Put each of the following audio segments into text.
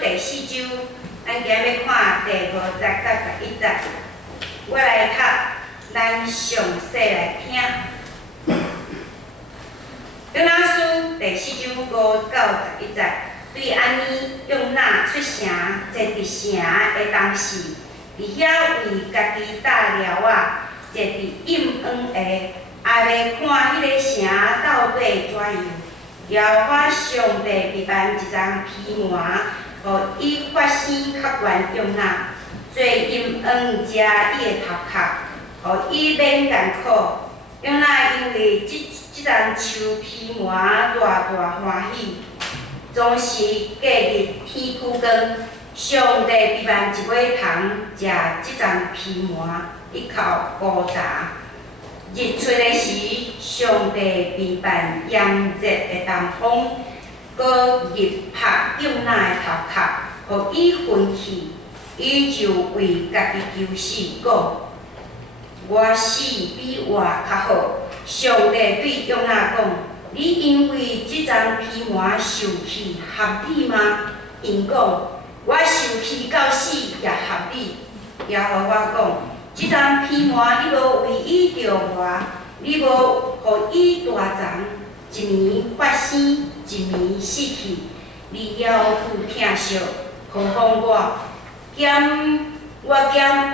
第4周，咱今日要看第50到11节。我来读，咱详细来听。约拿书第4章5到11节，对安尼用那出城坐伫城的同事，伫遐为家己搭料啊，坐伫饮宴的，也未看迄个城到底怎样。遥发上帝秘办一张批函，互伊发生较悬用那做饮宴食伊的头壳，互伊免艰苦。用那因为即张树批函大欢喜，总是隔日天久光，上帝秘办一尾通食即张批函，一口古茶。日出的时，上帝秘办炎热的东风，搁日拍用那的头壳，互伊昏去。伊就为家己求死，讲：我死比活较好。上帝对用那讲：你因为即张批函受气合理吗？因讲：我受气到死也合理。也互我讲。即张批函，你无为伊着我，你无互伊大长，一年发生，一年死去，你要负疼惜，何况我减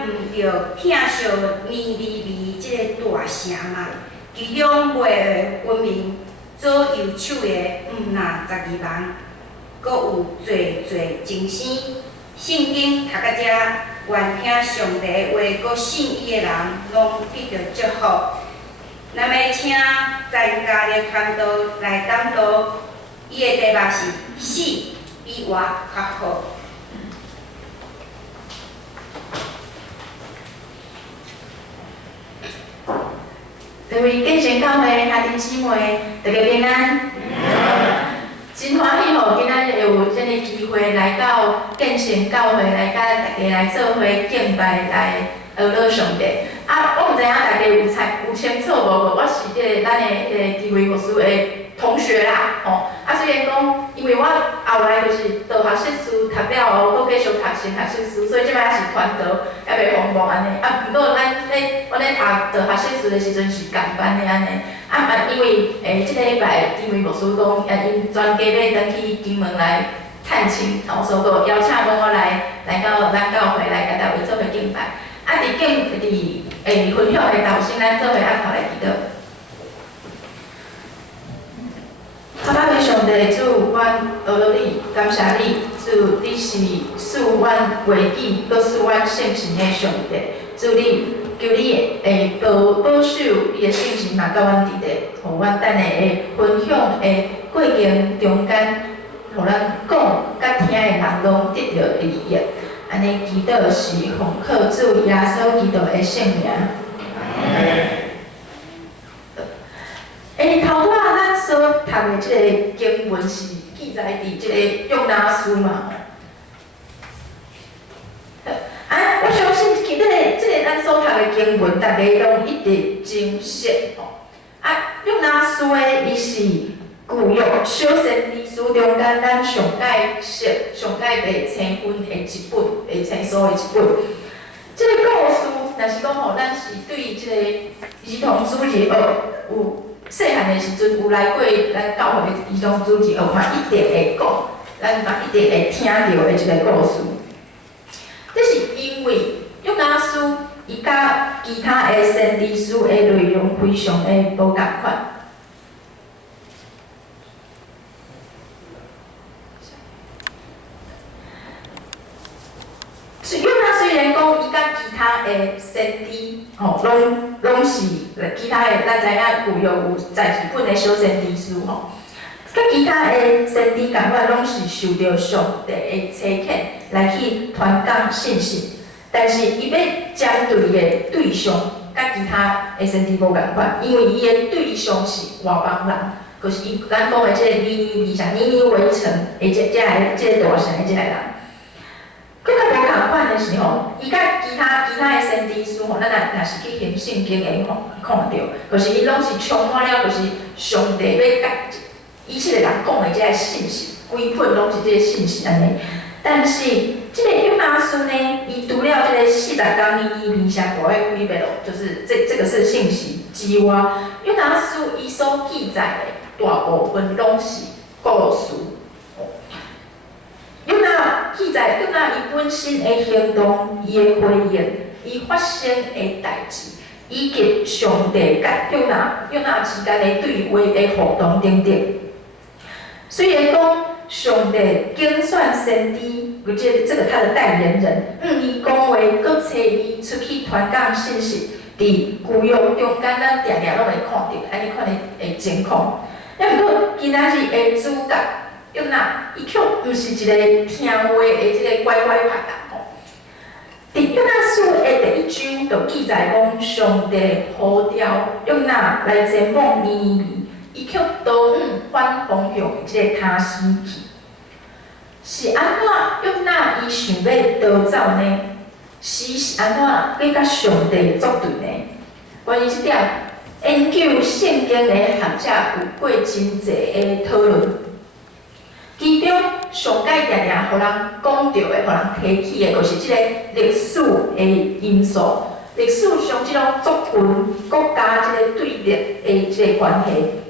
毋着疼惜尼尼微即个大城嘛？其中卖的文明，左右手的毋那12万，搁有侪精生。圣经读到遮。愿听上帝话，搁信伊的人，拢必着祝福。咱要请詹家的传道来讲道，伊的题目是“死比活较好”。各位建成教会兄弟姊妹，大家平安。真欢喜吼，今仔日有这个机会来到建成教会，来甲大家来做伙敬拜，来学乐上帝。我毋知影大家有清楚无？我是咱的智慧牧师的同学啦，吼。虽然讲，因为我后来就是道学硕士读了后，搁继续读神学硕士，所以即摆是传道，还袂丰富安尼。毋过阮咧读道学硕士的时阵是共班的安尼。因为即个礼拜智慧牧师讲，因全家要转去金门来探亲，所以邀请讲我来到咱教会来甲大家做伙敬拜。伫分享的头先，咱做伙头来祈祷。阿爸上帝主，阮学了你，感谢你，主你是赐阮话语，搁赐阮圣神的上帝，主你。求你会保守你的圣神嘛，甲阮伫咧，互阮等下会分享的过程中间，互咱讲甲听的人拢得到利益。安尼祈祷是奉靠主耶稣基督的圣名。头拄仔咱所读的即个经文是记载伫即个约拿书嘛。我相信其实即个咱所读的经文，大家拢一直真熟吼。约拿书的伊是旧约小先知书中间咱上解熟、上解被青分的一本，被青书的一本。即个故事，若是讲吼，咱是对即个儿童主日学有细汉的时阵有来过咱教会儿童主日学嘛，一定会讲，咱嘛一定会听到的一个故事。这是因为约拿书伊甲其他的先知书的内容非常的无共款。约拿虽然讲伊甲其他的先知拢是其他的，咱知影旧约有12本的小先知书吼。甲其他的先知共款，拢是受到上帝的差遣来去传讲信息，但是伊要针对的对象，甲其他的先知无共款，因为伊的对象是外邦人，就是咱讲的即个尼尼微城、尼尼微城的即个大城的即个人。佫较无共款的是吼，伊甲其他的先知书吼，咱若是去行圣经会看到，就是伊拢是充满了，就是上帝要甲伊即个人讲的即个信息，规本拢是即个信息安尼。但是，这个约拿书呢，伊除了这个40天尼尼微城大概毁灭了，就是这个是信息之外，约拿书伊所记载的大部分拢是故事。约拿记载约拿伊本身的行动、伊的回应、伊发生的代志，以及上帝甲约拿之间的对话的互动等等。虽然讲上帝拣选先知，这个他的代言人，伊讲话，搁找伊出去传讲信息，伫旧约中间，咱常常拢会看到安尼款的情况。但毋过今仔日的主角约拿，伊却毋是一个听话的即个乖乖牌人吼。伫约拿书的第1章就记载讲，上帝呼召约拿来前往尼尼微。伊却倒反方向即个他施去，是安怎约拿伊想要逃走呢？是安怎去甲上帝作对呢？关于这点，研究圣经的学者有过真济的讨论。其中上界常常互人讲到的、互人提起的，就是即个历史的因素。历史上即种族群、国家即个对立的即个关系。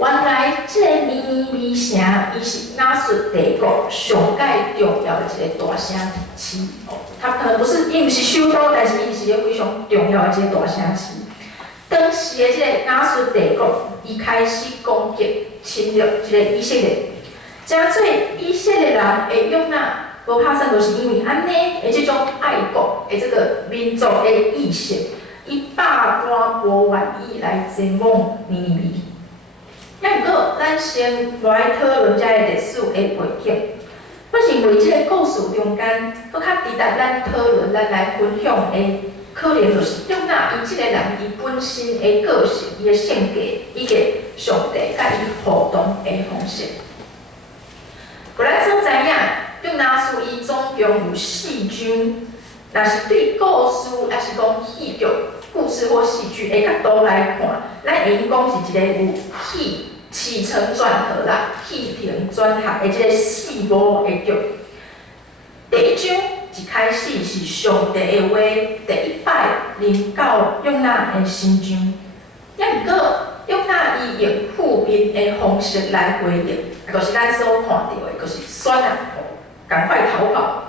原来，即个尼尼微城，伊是亚述帝国上界重要的一个大城市。它可能不是，伊毋是首都，但是伊是一个非常重要的一个大城市。当时的即个亚述帝国，伊开始攻击、侵略即个以色列，真做以色列人的约拿，无拍算就是因为安尼的即种爱国的这个民族的意识，伊百般无愿意来前往尼尼微。也毋过，咱先来讨论遮个历史的背景。我认为即个故事中间，搁较值得咱讨论、咱来分享的，可能就是约拿伊即个人伊本身的个性、伊的性格，以及上帝甲伊互动的方式。过来所知影，约拿书伊总共有4章。若是对故事，还是讲戏剧、故事或戏剧的角度来看，咱会用讲是一个有起承转合啦、起承转合的即个4幕的剧。第1章一开始是上帝的话，第1摆临到约拿的心中。也毋过，约拿伊用负面的方式来回应，就是咱所看到的，就是选啊，赶快逃跑。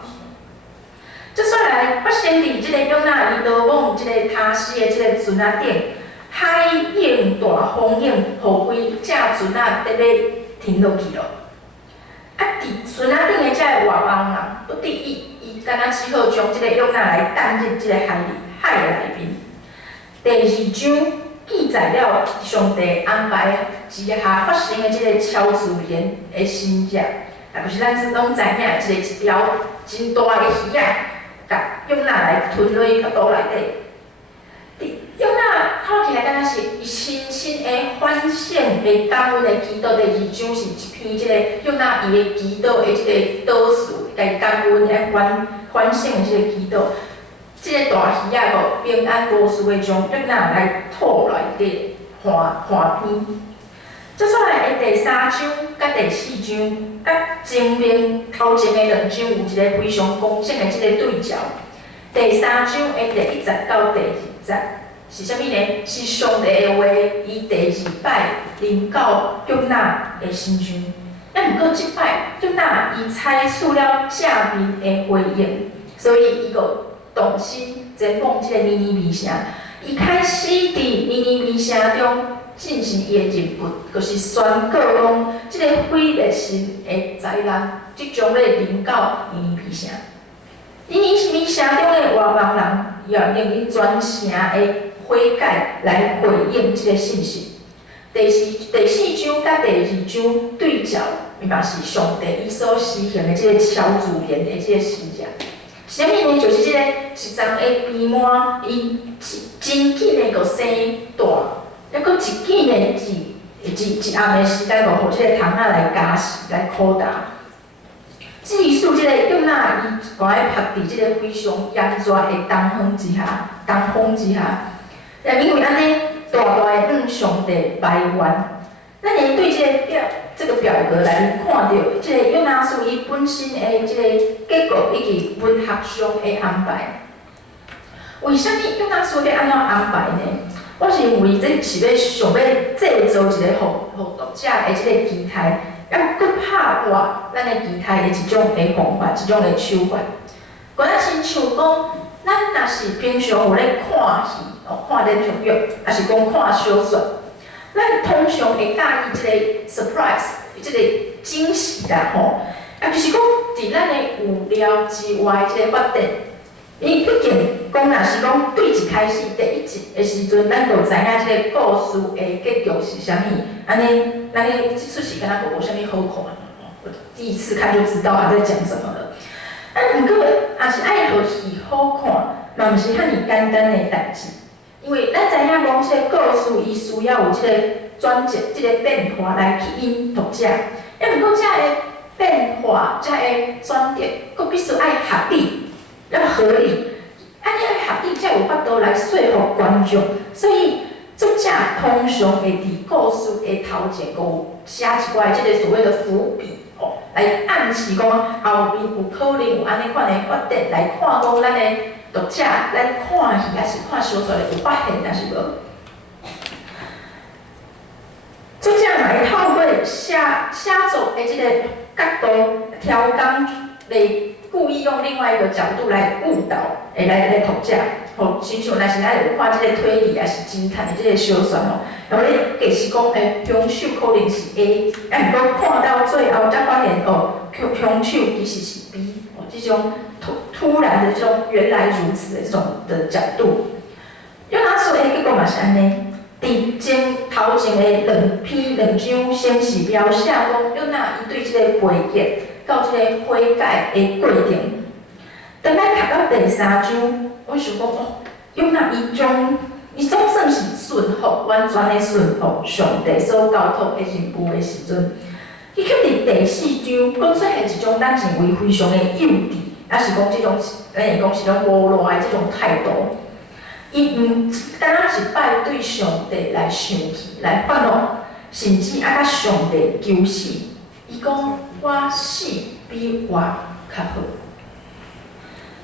接下来发生伫即个约拿伊逃往即个他施的即个船仔顶。海涌大风涌，互规只船仔得要停落去咯。伫船仔顶的遮个外邦人不得已，伊敢若只好将即个约拿来放入即个海的内面。第2章记载了上帝安排之下发生的即个超自然的神迹，就是咱拢知影即个一条真大的鱼仔，甲约拿来吞落去肚内底。约拿看起来敢若是伊深深的反省的感恩的祈祷。第2章是一篇即个约拿伊的祈祷的即个祷词，甲伊感恩的反省的即个祈祷。即个大鱼仔个平安无事的将约拿来吐内底岸边。接下来的第3章甲第4章，甲前面头前的2章有一个非常公正的即个对照。第3章的第1节到第2节。是啥物呢？是上帝的话，伊第2摆临到约拿的心中。但毋过即摆约拿伊采取了正面的回应，所以伊个动身前往即个尼尼微城。伊开始伫尼尼微城中进行伊的任务，就是宣告讲，即个毁灭性的灾难即将要临到尼尼微城。尼尼微城中的外邦人，也令因全城的悔改来回应这个信息。第4章甲第2章对照，嘛是上帝伊所实行的这个超自然的这个神迹。啥物呢？就是这个一丛的边蔓，伊真紧的就生大，抑搁一紧的一暗的时间，就互这个虫仔来加时来扩大。记述这个约拿伊赶快拍伫这个非常炎热的东风之下。也因为安尼，大大的向上帝埋怨，咱会对这个这个表格来看到，即个约拿书伊本身的即个结构以及文学上的安排。为什么约拿书要安怎安排呢？我是认为这是要想要制造一个互读者的即个期待，要搁拍破咱的期待的一种的方法，一种的手法。个咱亲像讲，咱若是平常有咧看戏、看连续剧，还是讲看小说，咱通常会介意即个 surprise， 即个惊喜啦吼。啊，就是讲伫咱的预料之外即个发展。伊毕竟讲，若是讲对一开始第一集的时阵，咱就知影即个故事的结局是啥物，安尼即出戏敢若无啥物好看，我第一次看就知道他在讲什么了。啊，毋过也是爱互戏好看，嘛毋是遐尔简单的代志，因为咱知影讲，即个故事伊需要有即个转折、即个变化来吸引读者。啊，毋过遮个变化、遮个转折，佫必须爱合理。要合理，安尼要合理才有法度来说服观众。所以作者通常会伫故事的头前有写一寡即个所谓的伏笔，来暗示讲后面有可能有安尼款的发展，来看讲咱的读者来看戏还是看小说的有发现还是无。作者嘛会透过写作的即个角度调工来。故意用另外一个角度来误导，来读者，吼，亲像若是咱有看即个推理还是侦探的即个小说吼，然后咧假是讲，凶手可能是 A， 啊，毋过看到最后才发现凶手其实是 B， 这种突然的这种原来如此的这种的角度，约拿书的结果嘛是安尼，伫头前的两章先是描写讲约拿伊对即个背景。到即个悔改的过程，等咱读到第3章，我想讲约拿伊总算是顺服，完全的顺服上帝所交托的任务的时阵，伊却伫第4章，佫出现一种咱认为非常的幼稚，也是讲即种咱会讲是种无赖的即种态度。伊毋单单是拜对上帝来生气、来发怒，甚至甲上帝求死。伊讲。我死比活较好，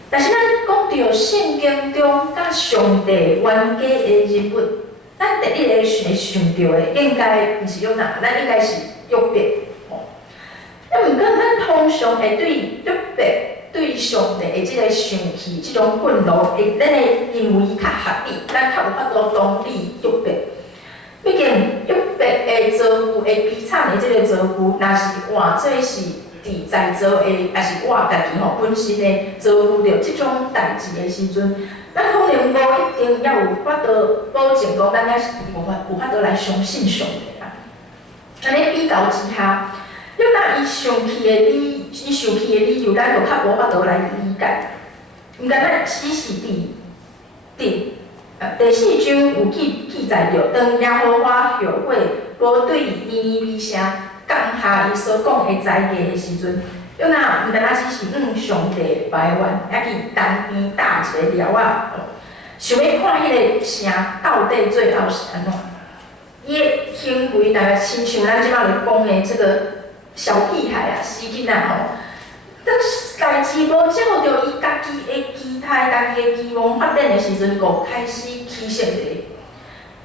但是咱讲到圣经中甲上帝冤家的人物，咱第一个会想到的应该毋是约拿，咱应该是约伯。啊，毋过咱通常会对约伯对上帝的即个生气、即种愤怒，咱会认为较合理，咱较有法度同理约伯。毕竟约伯的遭遇、会悲惨的即个遭遇，若是换做是伫在座的，也是我家己本身的遭遇着即种代志的时阵，咱可能无一定要有法度保证讲，咱也是有法度来相信上帝啊。安尼比较之下，约拿伊生气的理由，咱就较无法度来理解。毋过咱只是伫第4章有记载着，当耶和华后悔无对尼尼微城降下伊所讲的灾祸的时阵，约拿毋单只是上帝埋怨，还去东边搭一个寮仔，想要看迄个城到底最后是安怎。伊的行为大概亲像咱即摆咧讲的这个小屁孩啊、死囡仔吼。代志无照着伊家己的期待、家己的期望发展的时阵，就开始起性咧，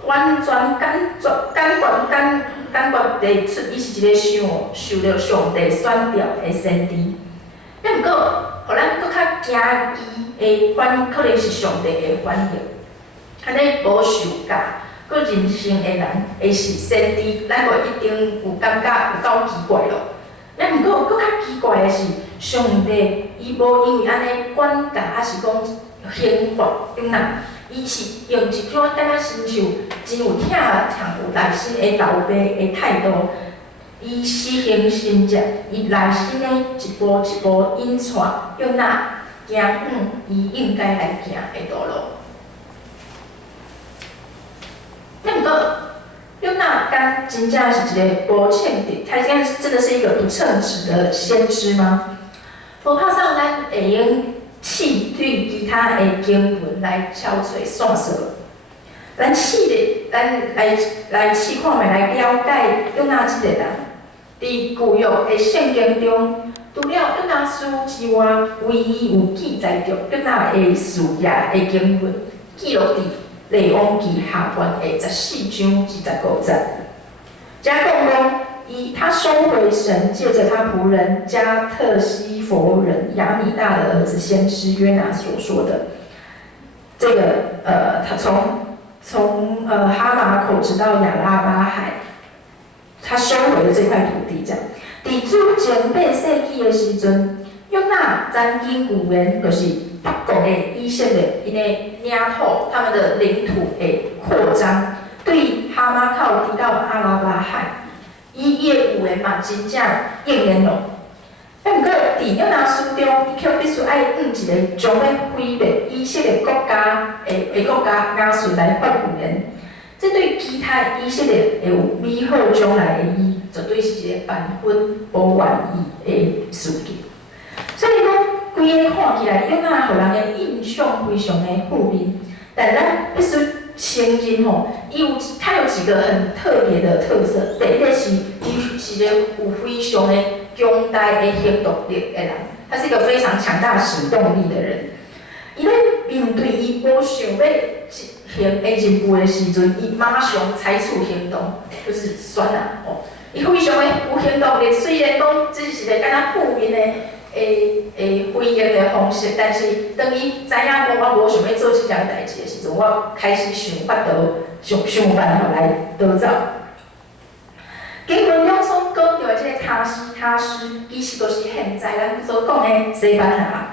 完全感觉地出伊是一个受着上帝选调的先知。啊，毋过，互咱搁较惊伊的可能是上帝的反应，安尼无受教、搁人性的人会是先知，咱就一定有感觉有够奇怪咯。啊，毋过搁较奇怪的是，上帝伊无因为安尼管教，还是讲刑罚约拿，伊是用一种敢若亲像真有疼有耐心的老爸的态度，伊施行神迹，伊耐心的一步一步引带约拿行伊应该来行的道路。啊，毋过。约拿干真正是一个无称职，他现在真的是一个不称职的先知吗？无拍上咱会用试对其他的经文来敲碎线索，咱试咧，咱来试看觅来了解约拿即个人，伫旧约的圣经中，除了约拿书之外，唯一有记载着约拿的事业的经文，记录伫列王记下卷的14章至15节。加讲他收回神借着他仆人加特西佛人亚米大的儿子先知约拿所说的，这个他从哈马口直到亚拉巴海，他收回了这块土地。这样，伫主前8世纪的时阵，约拿曾经预言，就是北国的以色列因的领土，他们的领土的扩张，对哈马口直到阿拉巴海。伊的预言嘛，真正应验了。毋过，伫约拿书中，伊却必须爱一个将要毁灭以色列国家的国家亚述来发预言。这对其他以色列会有美好将来的意，绝对是一个万分无愿意的事件。所以讲，规个看起来，约拿互人的印象非常的负面，但咱必须承认吼，它有几个很特别的特色。第一个是，伊是一个有非常的强大的行动力的人，他是一个非常强大行动力的人。伊咧面对伊无想要行的任务的时阵，伊马上采取行动，就是选啊哦。伊非常的有行动力，虽然讲这是一个敢若负面的回应的方式，但是当伊知影讲我无想要做这件代志的时阵，我开始想办法来得走。经文中所讲到的这个他施，其实就是现在咱所讲的西班牙。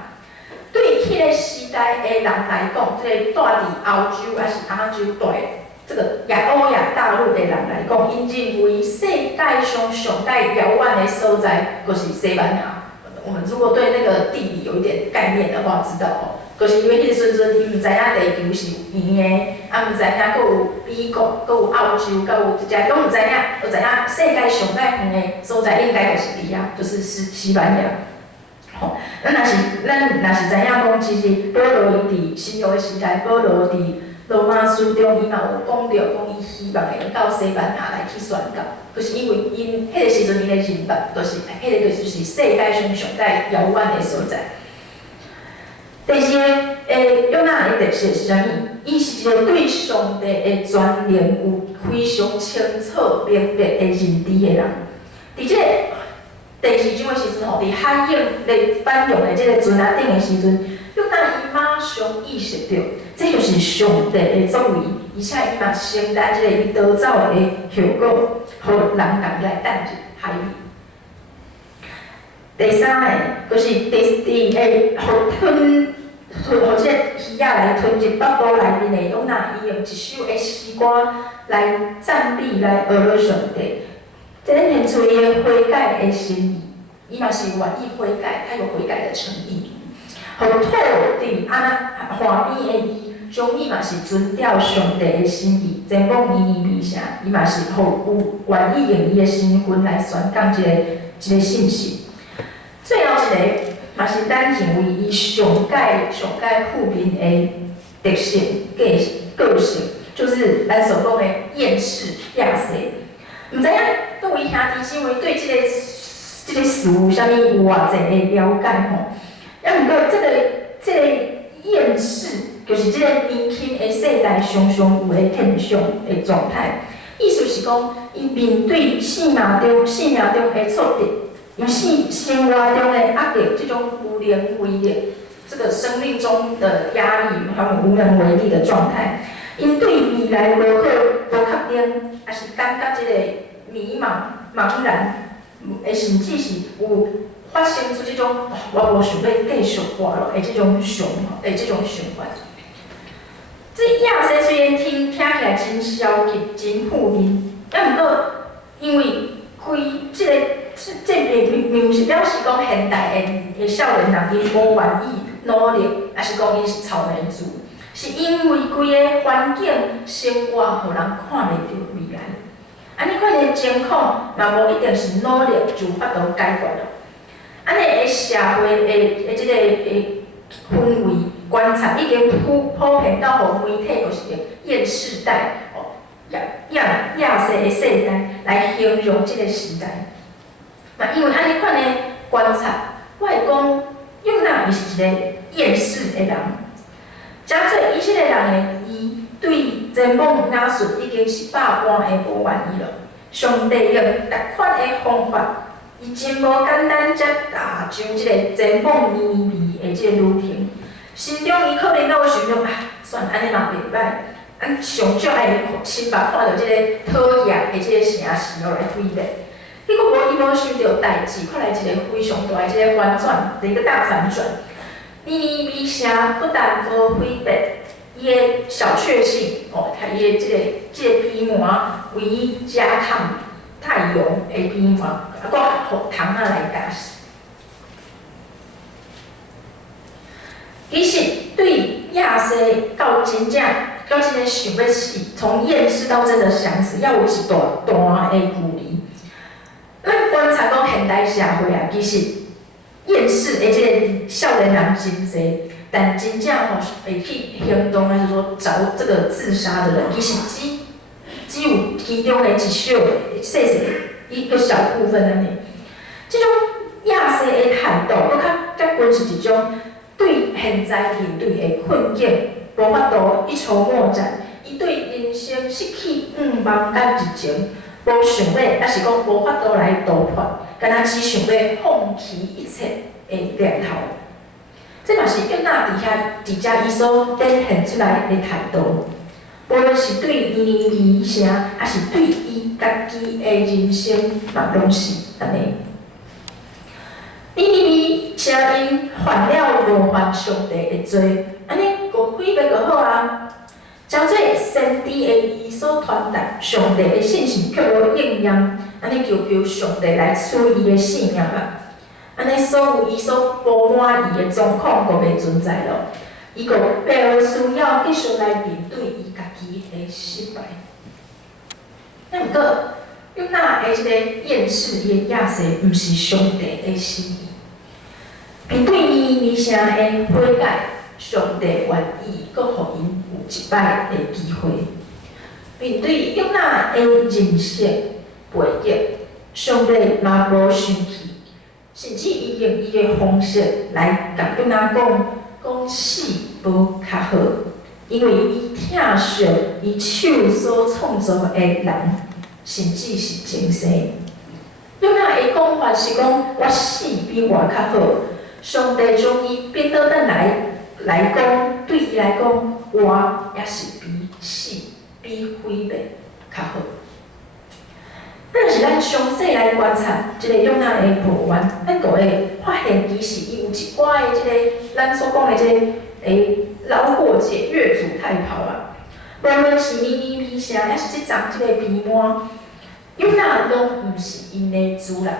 对迄个时代的人来讲，这个住伫欧洲还是亚洲大这个欧亚大陆的人来讲，因认为世界上上界遥远的所在，就是西班牙。我们如果对那个地理有一点概念的话，知道哦，就是因为迄时阵伊毋知影地球是圆的，毋知影佫有美国，佫有澳洲，佫有一只拢毋知影，就知影世界上界远的所在应该就是伫遐，就是西班牙。吼，咱若是知影讲，其实保罗伊伫新约的时代，保罗伫罗马书中伊嘛有讲到，讲伊希望会到西班牙来去宣告。就是因为因迄个时阵，因的认识就是迄个就是世界上上界遥远的所在。第四个，约拿的特色是啥物？伊是一个对上帝的全能有非常清楚明白的认知的人。伫这个第4章的时阵吼，伫海影咧翻涌的这个船仔顶的时阵，约拿伊马上意识到，这就是上帝的作为，而且伊嘛承担这个伊逃走的后果。互人共来等入海里。第三个，就是互这个鱼仔来吞入腹肚内面的，约拿伊用一首的诗歌来赞美、来学了上帝，这显出伊的悔改的心意。伊嘛是愿意悔改，他有悔改的诚意。互土地安那欢喜的伊。中伊嘛是遵照上帝的心意，前往尼尼微城，伊嘛是互有愿意用伊的身份来宣讲一个信息。最后一个嘛是咱认为伊上界负面的特性个性，就是咱所讲的厌世亚西。毋知影各位兄弟姊妹对这个事有啥物有偌济的了解吼？毋过这个厌世。就是这个年轻的世代常常有的现象的状态，意思是讲，伊面对生命中的挫折，有生活中的压力，这种无能为力，这个生命中的压力还有无能为力的状态，因对未来无确定，还是感觉这个迷茫、茫然，甚至是有发生出这种我无想要继续活落的这种想法。这亚西虽然听起来真消极、真负面，但毋过因为这并不是表示讲现代的少年人因无愿意努力，还是讲因是草莓族，是因为规个环境、生活，互人看袂到未来。安尼款的情况，嘛无一定是努力就法度解决了。安尼的社会的这个氛围。观察已经普遍到互媒体，就是用厌世代、亚西的世代来形容这个时代。嘛，因为安尼款的观察，我会讲，约拿伊是一个厌世的人。诚侪伊即个人伊对前往亚述已经是百般的无愿意了。上帝用逐款的方法，伊真无简单，才像即个前往尼尼微的即个旅程。心中伊可能有想着算安尼嘛袂歹，咱上少爱亲目看到即个讨厌的即个城市来毁灭。结果伊无想到代志，看来一个非常大的即个反转，一个大反转。尼尼微城不但无毁灭，伊的小确幸他伊的即个边环为伊加抗太阳的边环，搁互虫仔来咬死。其实对亚西到真正想要死，从厌世到真的想死，要有一段的距离。咱观察讲现代社会啊，其实厌世的即个少年人真侪，但真正会去行动，还是说找这个自杀的人，其实只有其中的一小个、细细一个小部分安尼。这种亚西的态度，搁较近是一种对现在面对的困境无法度一筹莫展，伊对人生失去望甲热情。无想要，还是讲无法度来突破，敢若只想要放弃一切的念头。这嘛是约拿伫遮伊所展现出来的态度。无论是对尼尼微城，还是对伊家己的人生，嘛拢是安尼。尼尼微城因犯了冒犯上帝的罪，安尼个毁灭就好啊。照做先知的伊所传达上帝的信息，却无应验，安尼求上帝来处伊的性命吧。安尼所有伊所不满意的状况，就袂存在咯。伊个必要需要继续来面对伊家己的失败。那毋过，约拿的即个厌世的亚西，毋是上帝的心意。面对尼尼微城的悔改，上帝愿意搁互因有一摆的机会。面对约拿的人生背景，上帝嘛无生气，甚至伊用伊的方式来甲约拿讲死无较好，因为伊疼惜伊手所创造的人，甚至是精神。约拿的讲法是讲，我死比活较好。上帝将伊变倒转来讲，对伊来讲，活也是比死、比毁灭较好。但是咱详细来观察即个约拿的破案，咱就会发现，其实伊有一寡的即个咱所讲的即个老伙计越俎代庖啊。无论是尼尼微城，还是即丛即个边环，约拿拢毋是因的主人。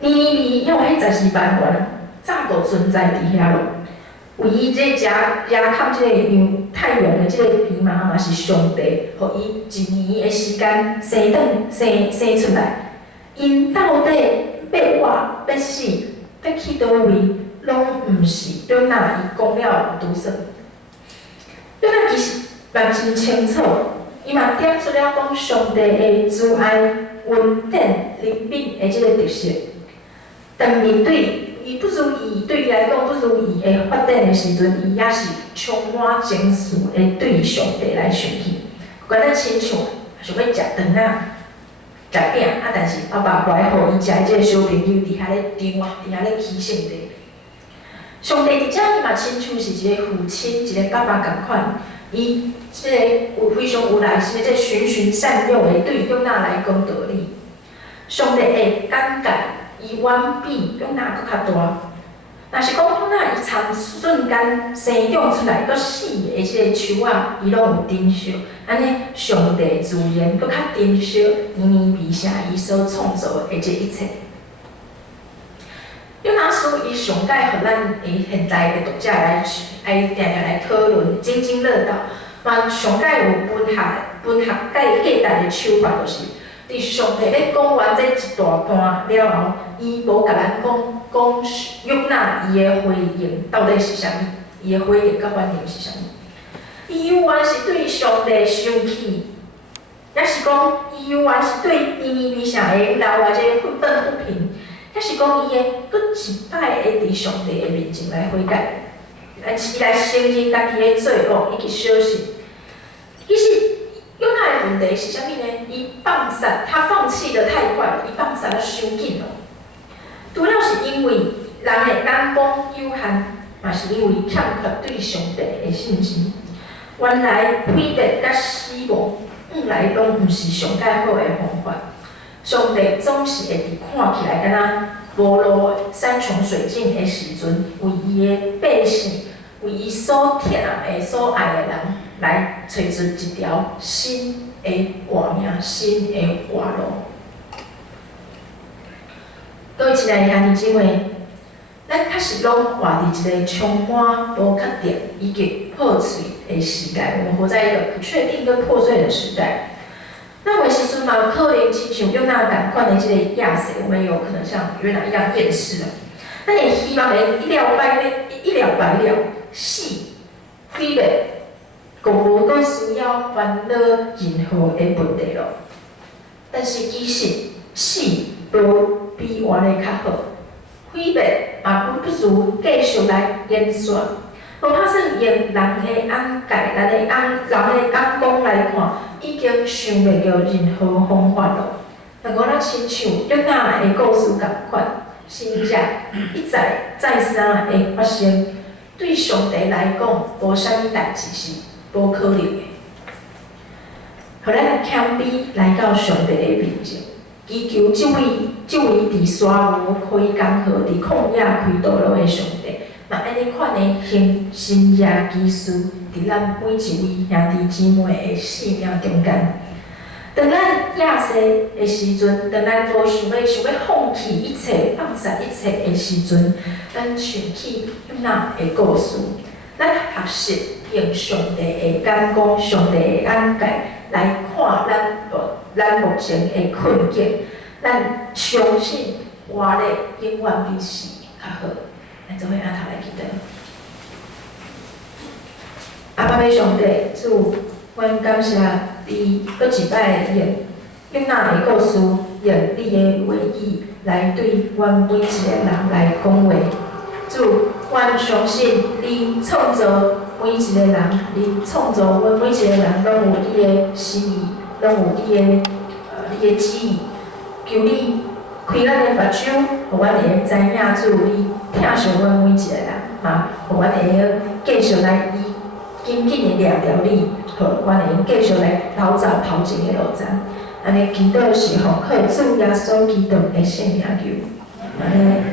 尼尼微因为迄12万元早就存在伫遐咯。为伊这加看即个太阳的即个边嘛是上帝，互伊一年的时间生出来。因到底要活要死要去倒位，拢毋是约拿伊讲了拄算。约拿其实嘛真清楚，伊嘛点出了讲上帝的慈爱、稳定、灵敏的即个特色。但面对伊不如意，对伊来讲不如意的发展的时阵，伊也是充满情绪的对上帝来生气。管咱亲像想要食饭啊、食饼啊，但是爸爸来互伊食的即个小朋友伫遐咧张啊，伫遐咧起性地。上帝伫遮伊嘛亲像是一个父亲、一个爸爸共款，伊即个有非常有耐心的，即循循善诱的对约拿来讲道理。上帝会感觉。伊远比约拿搁较大。若是讲约拿伊从瞬间生长出来搁死的即个树仔，伊拢有珍惜，安尼上帝自然搁较珍惜尼尼微城伊所创造的即一切。约拿书伊上解互咱的现在的读者来定定来讨论，津津乐道。嘛上解有文学界价值的手法，就是。伫上帝咧讲完这一大段了后，伊无甲咱讲约拿伊的回应到底是啥物？伊的回应甲反应是啥物？伊有原是对上帝生气，也是讲伊有原是对微微微小的留下这愤愤不平，也是讲伊会搁一摆会伫上帝的面前来悔改，来承认家己的罪恶以及小事。其实犹太的问题是啥物呢？伊他放弃得太快，伊放散得伤紧了。除了是因为人的眼光有限，嘛是因为欠缺对上帝的信心。原来毁灭甲死亡，本来拢毋是上介好的方法。上帝总是会伫看起来敢若无路山穷水尽的时阵，为伊的百姓，为伊所疼的、所爱的人，来找出一条新的活命、新的活路。各位亲爱的兄弟姊妹，咱确实拢活伫一个充满不确定以及破碎的时代，我们活在一个不确定跟破碎的时代。那有时阵嘛，有可能亲像约拿同款的这个亚瑟，我们有可能像约拿一样厌世了。咱会希望会一了百了，死毁灭，共无搁需要烦恼任何的问题咯。但是其实死无比活得较好，毁灭嘛不如继续来延续。无拍算用人的眼界、人的眼光来看，已经想袂到任何方法咯。如果咱亲像约拿的故事同款，真正一再再三会发生，对上帝来讲，无啥物代志是无可能的。互咱谦卑来到上帝的面前，祈求这位伫沙漠开江河、伫旷野开道路的上帝。嘛，安尼款的行神业奇事，伫咱每一位兄弟姊妹的生命中间。当咱亚瑟的时阵，当咱无想要放弃一切、放下一切的时阵，咱想起约拿的故事，咱学习用上帝的眼光、上帝的眼界来看咱目前的困境，咱相信活咧永远比死较好。咱做伙按头来祈祷。阿爸的上帝，主，阮感谢你搁一摆用约拿的故事，用你的话语来对阮每一个人来讲话。主，阮相信你创造每一个人，你创造阮每一个人，拢有你的心意，拢有你的旨意。求你开咱的目睭，互阮会知影主你疼惜阮每一个人，嘛，互阮会继续来紧紧的抓着你，互阮会继续来走头前的路程。安尼祈祷是奉靠主耶稣基督的圣名求，阿门。